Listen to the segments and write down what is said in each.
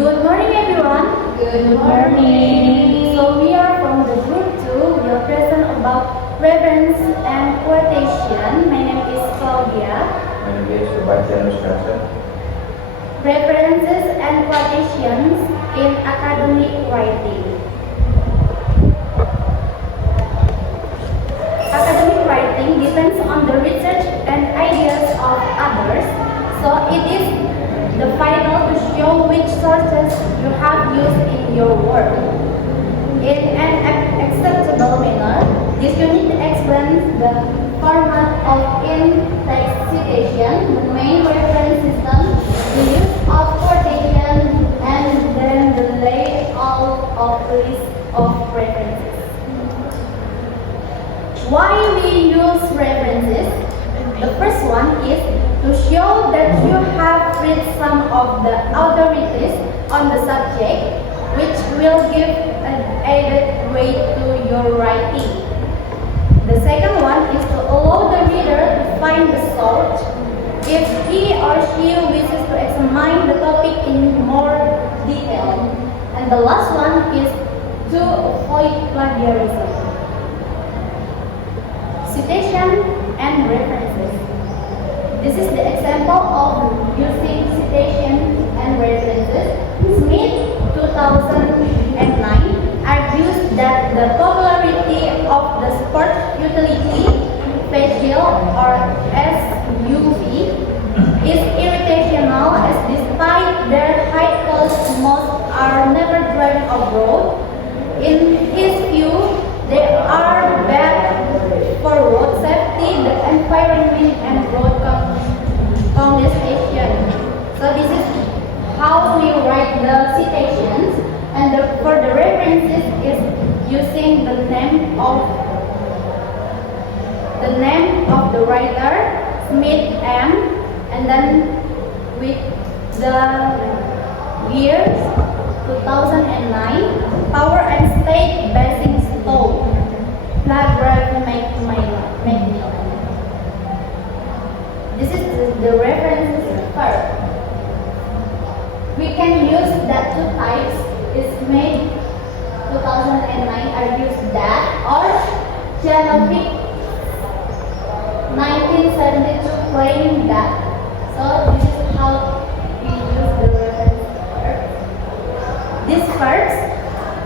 Good morning, everyone. Good morning. So we are from the group 2. We are present about reference and quotation. My name is Claudia. My name is Sebastianus. References and quotations in academic writing. Academic writing depends on the research and ideas of others. So it is the final to show which sources you have used in your work. In an acceptable manner, this unit explains the format of in-text citation, the main reference system, the use of quotation, and then the layout of the list of references. Why we use references? The first one is to show that you have read some of the authorities on the subject, which will give an added weight to your writing. The second one is to allow the reader to find the source if he or she wishes to examine the topic in more detail. And the last one is to avoid plagiarism. Citation and references. This is the example of using citation and references. Smith, 2009, argues that the popularity of the sport utility, facial or SUV, is irritational as despite their high cost, most are never driven abroad. In his view, they are bad for road safety, the environment, and road congestion. So this is how we write the citations, and for the references is using the name of the writer, Smith M, and then with the year 2009, power and state basing stove. This is the reference first. We can use that two types. Is made 2009 argues that, or Janovic 1972 claim that. So this is how we use the reference first. This first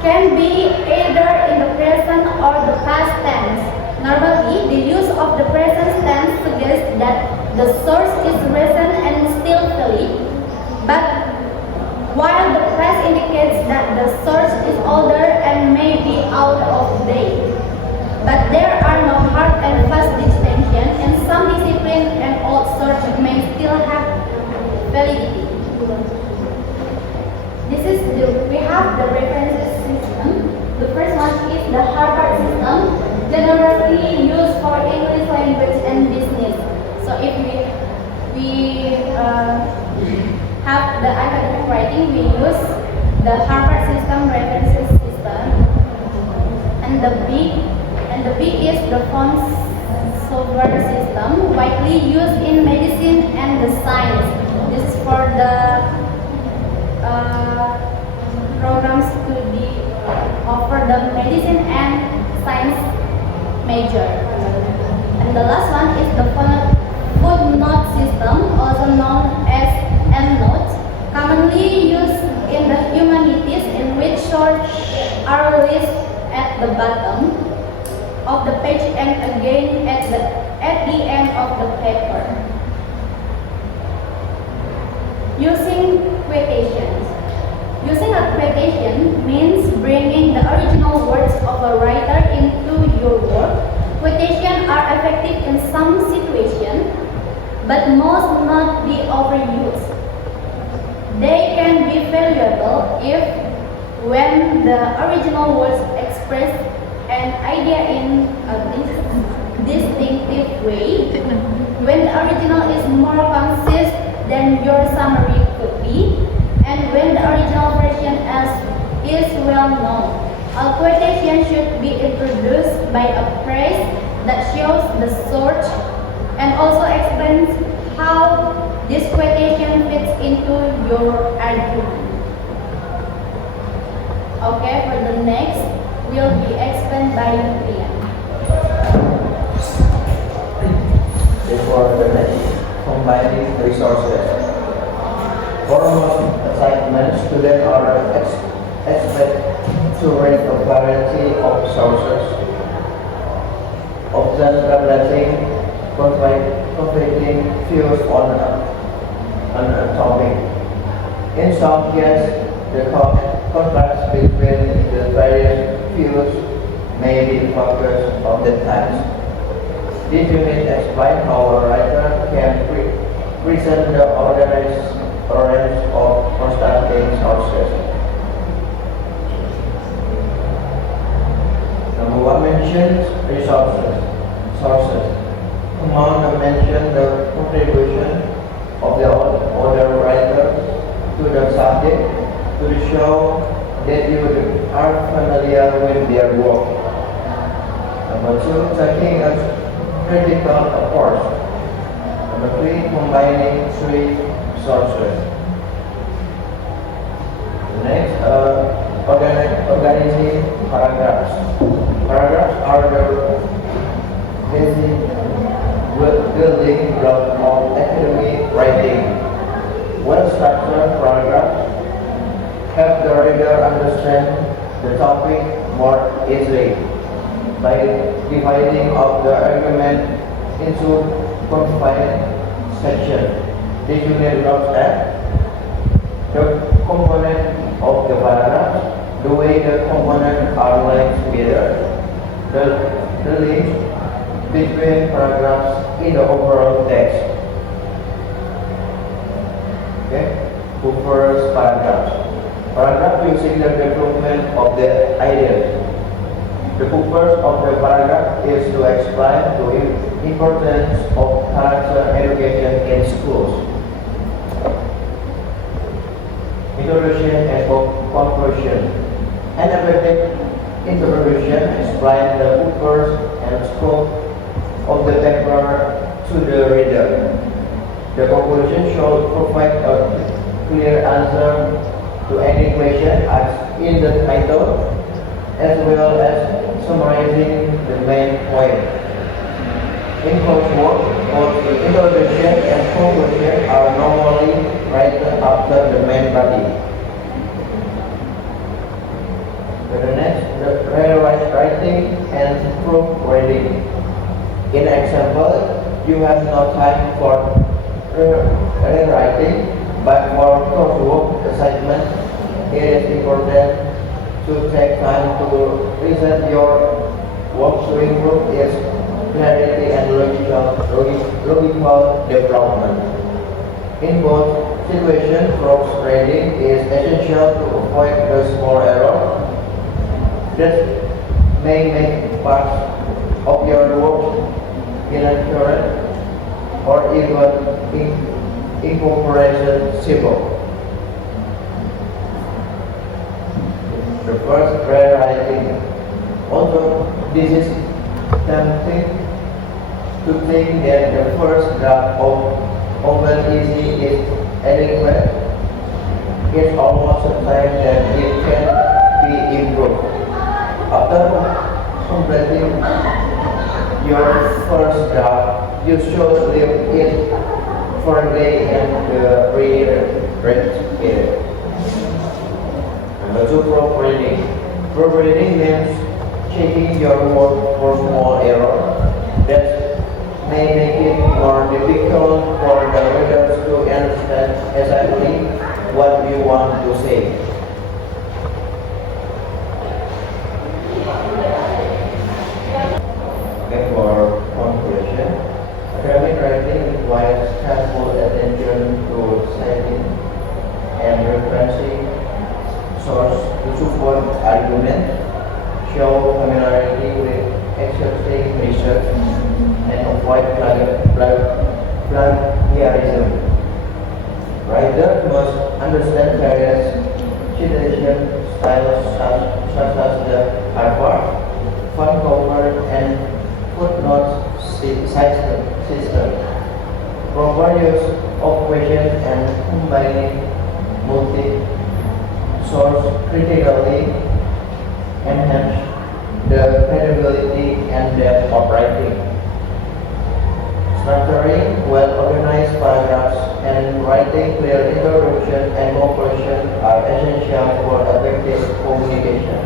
can be either in the present or the past tense. Normally, the use of the present tense suggests that the source is recent and still valid, but while the past indicates that the source is older and may be out of date. But there are no hard and fast distinctions, and some disciplines and old sources may still have validity. We have the references system. The first one is the Harvard system, generally used for English language and business. So if we have the academic writing, we use the Harvard system references system. And the B is the font software system, widely used in medicine and the science. This is for the programs to offer the medicine and science major. And the last one is the footnote system, also known as endnotes, commonly used in the humanities, in which sources are listed at the bottom of the page and again at the end of the paper. Using quotations. Using a quotation means bringing the original words of a writer into your work. Quotations are effective in some situations, but must not be overused. They can be valuable if, when the original words express an idea in a distinctive way, when the original is more concise than your summary could be, and when the original version is well known. A quotation should be introduced by a phrase that shows the source and also explains how this quotation fits into your argument. Okay, for the next will be explained by Nadya. Before the next, combining resources. For most assignments, students are expected to read a variety of sources, often reflecting conflicting views on a topic. In some cases, the contrast between the various views may be the focus of the text. This unit explains how a writer can present the organized range of contrasting sources. Number one mentions resources. Sources. Among mention the contribution of the other writer to the subject to show that you are familiar with their work. Number two, taking a critical approach. Number three, combining three sources. Next, organizing paragraphs. Paragraphs are the basic building block of academic writing. Well-structured paragraphs help the reader understand the topic more easily by dividing up the argument into confined sections. This unit looks at the component of the paragraph, the way the components are linked together, the link between paragraphs in the overall text. Okay, who first paragraphs. Paragraph using the development of the ideas. The purpose of the paragraph is to explain the importance of character education in schools. Introduction and conclusion. An effective introduction explains the purpose and scope of the paper to the reader. The conclusion should provide a clear answer to any question asked in the title, as well as summarizing the main point. In coursework, both the introduction and conclusion are normally written after the main body. The next, the rewrite writing and proofreading. In example, you have no time for rewriting, but for coursework assignment, it is important to take time to reset your work to improve its clarity and logical development. In both situations, proofreading is essential to avoid the small error that may make parts of your work inaccurate or even incomprehensible. The first rewriting. Although this is tempting to think that the first draft of often easy is adequate, it's almost a time that it can be improved. After completing your first draft, you should leave it for a day and read it. Number two, proofreading. Proofreading means checking your work for small errors that may make it more difficult for the readers to understand exactly what you want to say. Okay, for conclusion, academic writing requires careful attention to citing and referencing source to support argument, show familiarity with existing research, and avoid plagiarism. Writers must understand various citation styles such as the hyperlink, font cover, and footnote system. Proper use of questions and combining multi-source critically enhance the credibility and depth of writing. Structuring well-organized paragraphs and writing clear introduction and conclusion are essential for effective communication.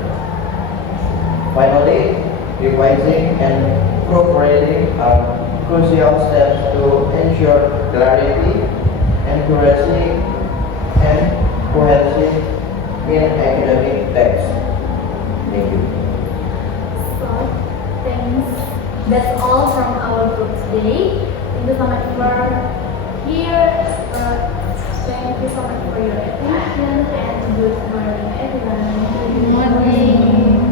Finally, revising and proofreading are crucial steps to ensure clarity, accuracy, and cohesion in academic text. Thank you. So, thanks. That's all from our group today. Thank you so much for here. Thank you so much for your attention and good morning, everyone. Good morning.